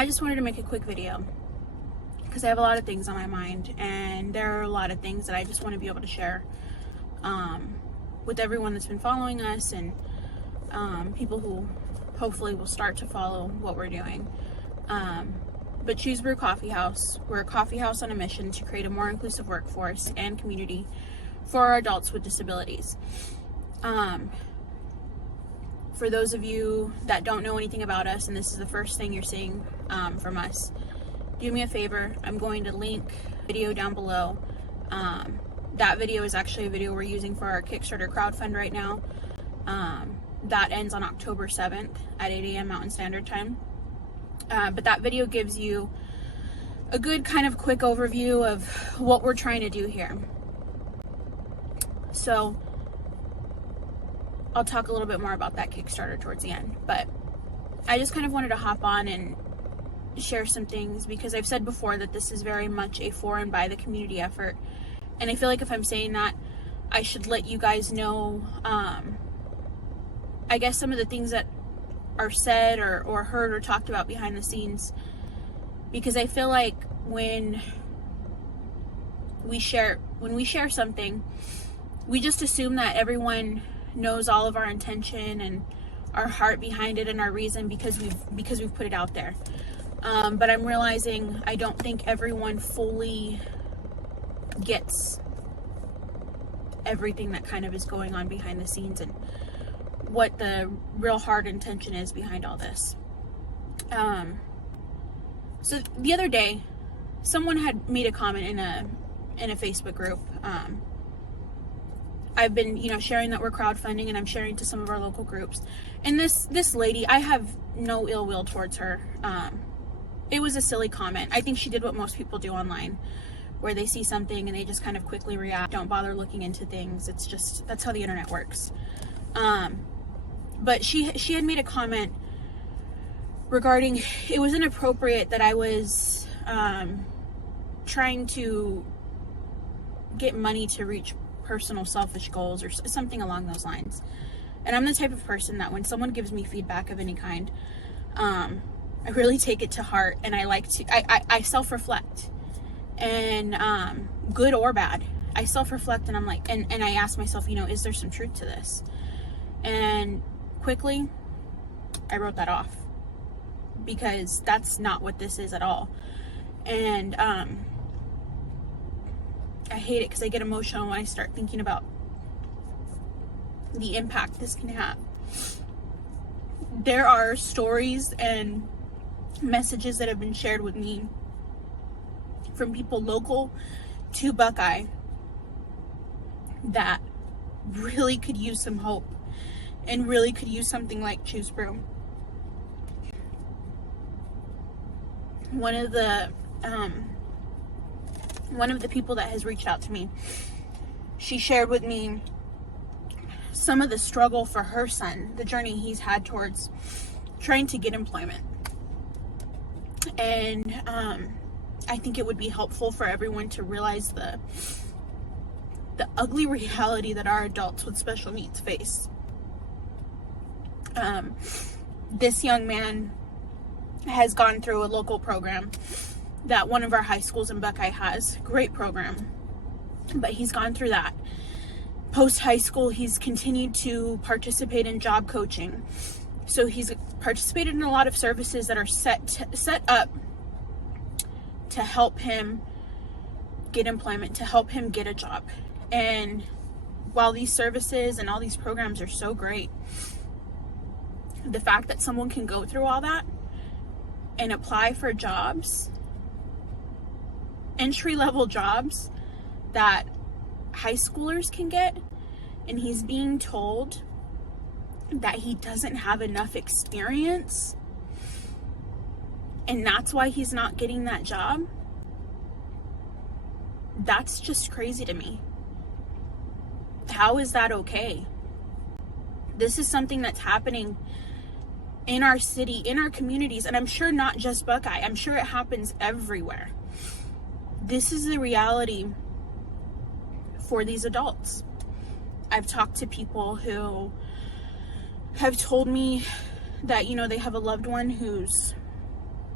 I just wanted to make a quick video because I have a lot of things on my mind, and there are a lot of things that I just want to be able to share with everyone that's been following us, and people who hopefully will start to follow what we're doing. But Choose Brew Coffeehouse, we're a coffee house on a mission to create a more inclusive workforce and community for our adults with disabilities. For those of you that don't know anything about us, and this is the first thing you're seeing from us, do me a favor. I'm going to link a video down below. That video is actually a video we're using for our Kickstarter crowdfund right now. That ends on October 7th at 8 a.m. Mountain Standard Time. But that video gives you a good kind of quick overview of what we're trying to do here. So I'll talk a little bit more about that Kickstarter towards the end, but I just kind of wanted to hop on and share some things because I've said before that this is very much a for and by the community effort, and I feel like if I'm saying that, I should let you guys know I guess some of the things that are said or heard or talked about behind the scenes, because I feel like when we share something, we just assume that everyone knows all of our intention and our heart behind it and our reason because we've put it out there. But I'm realizing I don't think everyone fully gets everything that kind of is going on behind the scenes and what the real hard intention is behind all this. So the other day, someone had made a comment in a Facebook group. I've been, sharing that we're crowdfunding, and I'm sharing to some of our local groups. And this lady, I have no ill will towards her. It was a silly comment. I think she did what most people do online, where they see something and they just kind of quickly react, don't bother looking into things. It's just, that's how the internet works. But she had made a comment regarding, it was inappropriate that I was trying to get money to reach personal selfish goals or something along those lines. And I'm the type of person that when someone gives me feedback of any kind, I really take it to heart, and I like to, I self-reflect, and good or bad, I self-reflect, and I'm like, and I ask myself, is there some truth to this? And quickly, I wrote that off, because that's not what this is at all. And I hate it because I get emotional when I start thinking about the impact this can have. There are stories and messages that have been shared with me from people local to Buckeye that really could use some hope and really could use something like Choose Brew. One of the people that has reached out to me, she shared with me some of the struggle for her son, the journey he's had towards trying to get employment. And I think it would be helpful for everyone to realize the ugly reality that our adults with special needs face. This young man has gone through a local program that one of our high schools in Buckeye has. Great program. But he's gone through that. Post high school, he's continued to participate in job coaching. So he's participated in a lot of services that are set up to help him get employment, to help him get a job. And while these services and all these programs are so great, the fact that someone can go through all that and apply for jobs, entry-level jobs that high schoolers can get, and he's being told that he doesn't have enough experience and that's why he's not getting that job, that's just crazy to me. How is that okay? This is something that's happening in our city, in our communities, and I'm sure not just Buckeye. I'm sure it happens everywhere. This is the reality for these adults. I've talked to people who have told me that, they have a loved one who's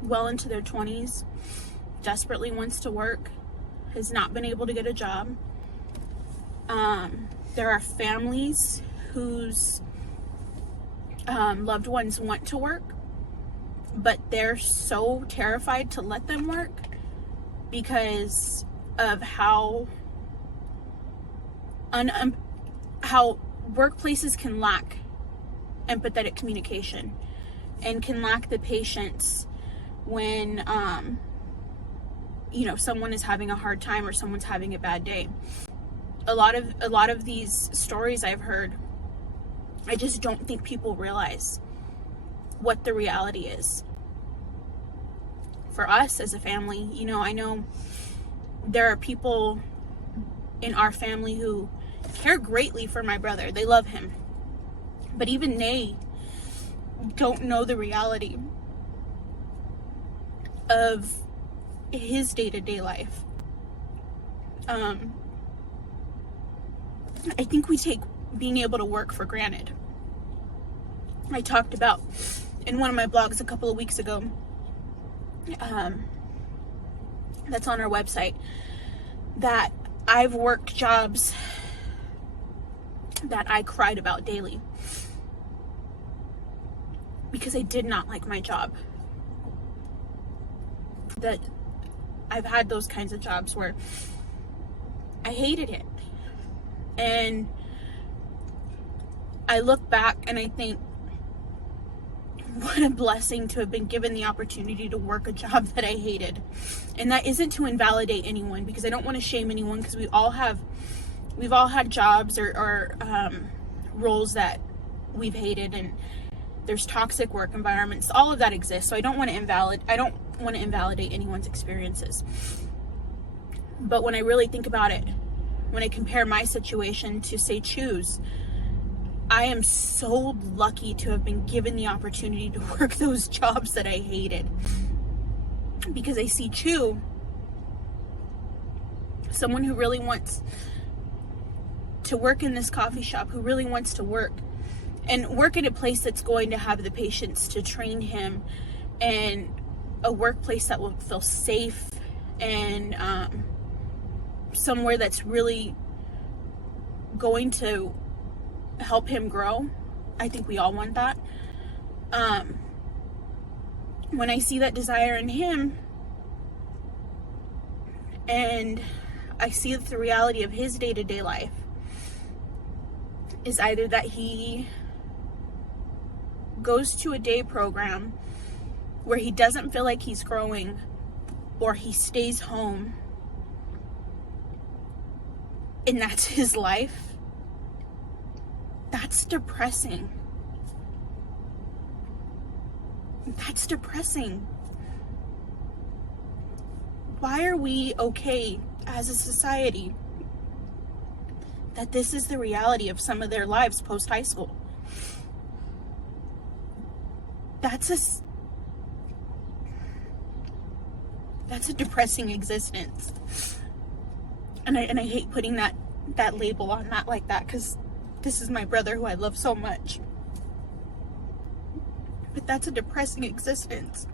well into their 20s, desperately wants to work, has not been able to get a job. There are families whose loved ones want to work, but they're so terrified to let them work because of how workplaces can lack empathetic communication and can lack the patience when someone is having a hard time or someone's having a bad day. A lot of these stories I've heard, I just don't think people realize what the reality is. For us as a family, I know there are people in our family who care greatly for my brother. They love him. But even they don't know the reality of his day-to-day life. I think we take being able to work for granted. I talked about in one of my blogs a couple of weeks ago, that's on our website, that I've worked jobs that I cried about daily because I did not like my job. That I've had those kinds of jobs where I hated it. And I look back and I think, what a blessing to have been given the opportunity to work a job that I hated. And that isn't to invalidate anyone, because I don't want to shame anyone, because we've all had jobs or roles that we've hated, and there's toxic work environments. All of that exists. So I don't want to invalidate anyone's experiences. But when I really think about it, when I compare my situation to, say, Chu's, I am so lucky to have been given the opportunity to work those jobs that I hated. Because I see Chu, someone who really wants to work in this coffee shop, who really wants to work at a place that's going to have the patience to train him, and a workplace that will feel safe, and somewhere that's really going to help him grow. I think we all want that. When I see that desire in him, and I see that the reality of his day-to-day life is either that he goes to a day program where he doesn't feel like he's growing, or he stays home and that's his life, that's depressing. That's depressing. Why are we okay as a society that this is the reality of some of their lives post high school? That's a depressing existence. And I hate putting that label on that like that, because this is my brother who I love so much. But that's a depressing existence.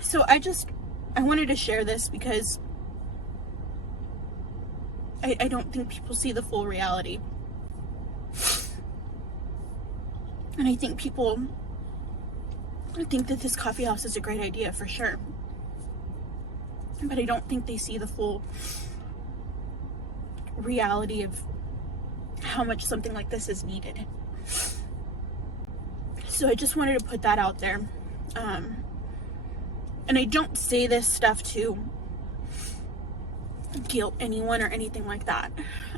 So I wanted to share this because I don't think people see the full reality. And I think people think that this coffee house is a great idea, for sure. But I don't think they see the full reality of how much something like this is needed. So I just wanted to put that out there. And I don't say this stuff to guilt anyone or anything like that.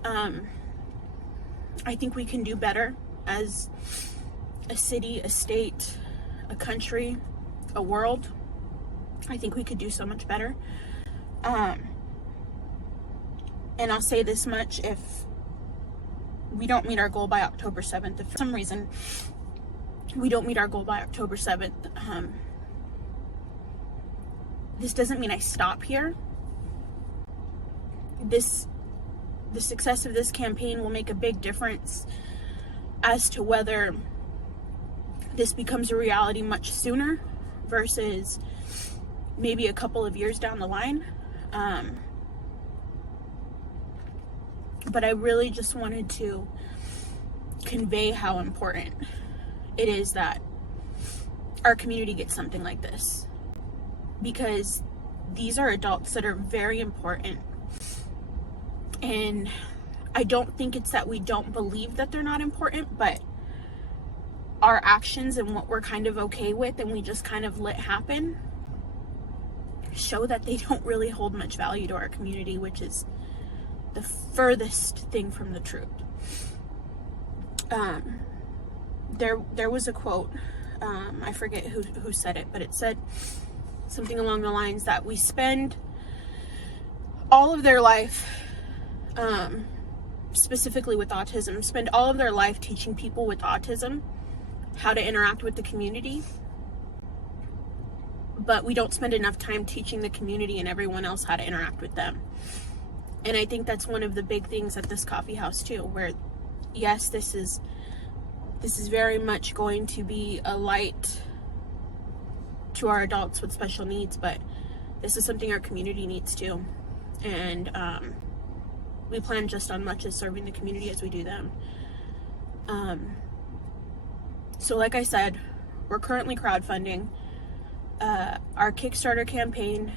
I think we can do better as a city, a state, a country, a world. I think we could do so much better. And I'll say this much: if we don't meet our goal by October 7th, if for some reason we don't meet our goal by October 7th, this doesn't mean I stop here. The success of this campaign will make a big difference as to whether this becomes a reality much sooner versus maybe a couple of years down the line. But I really just wanted to convey how important it is that our community gets something like this, because these are adults that are very important. And I don't think it's that we don't believe that they're not important, but our actions and what we're kind of okay with and we just kind of let happen show that they don't really hold much value to our community, which is the furthest thing from the truth. There was a quote, I forget who said it, but it said something along the lines that we spend all of their life, specifically with autism, spend all of their life teaching people with autism how to interact with the community, but we don't spend enough time teaching the community and everyone else how to interact with them. And I think that's one of the big things at this coffee house too, where yes, this is very much going to be a light to our adults with special needs, but this is something our community needs too. And we plan just on much as serving the community as we do them. So like I said, we're currently crowdfunding our Kickstarter campaign.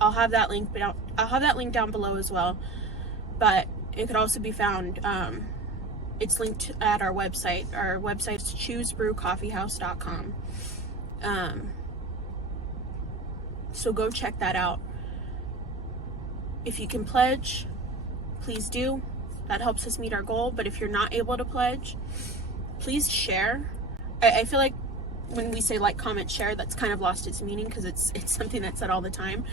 I'll have that link, but I'll have that link down below as well. But it could also be found. It's linked at our website. Our website is choosebrewcoffeehouse.com. So go check that out. If you can pledge, please do. That helps us meet our goal. But if you're not able to pledge, please share. I feel like when we say like, comment, share, that's kind of lost its meaning because it's something that's said all the time.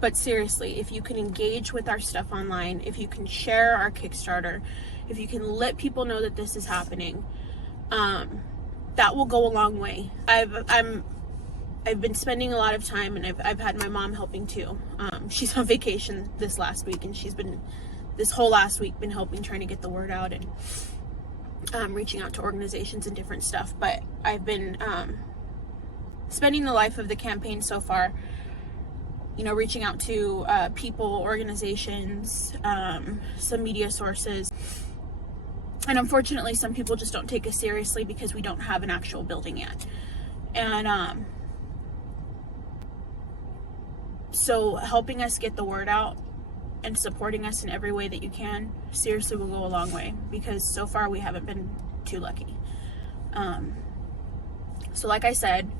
But seriously, if you can engage with our stuff online, if you can share our Kickstarter, if you can let people know that this is happening, that will go a long way. I've been spending a lot of time, and I've had my mom helping too. She's on vacation this last week, and she's been this whole last week been helping, trying to get the word out and reaching out to organizations and different stuff. But I've been spending the life of the campaign so far, reaching out to people, organizations, some media sources. And unfortunately, some people just don't take us seriously because we don't have an actual building yet. And so helping us get the word out and supporting us in every way that you can seriously will go a long way, because so far we haven't been too lucky. So like I said,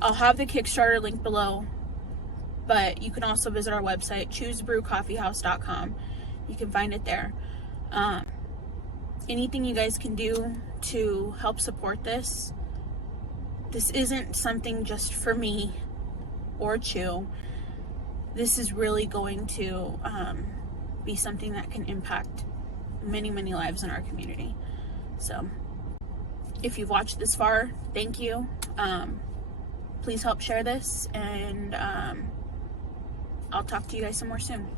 I'll have the Kickstarter link below, but you can also visit our website, choosebrewcoffeehouse.com. You can find it there. Anything you guys can do to help support this isn't something just for me or Chew. This is really going to be something that can impact many, many lives in our community. So if you've watched this far, thank you. Please help share this, and I'll talk to you guys some more soon.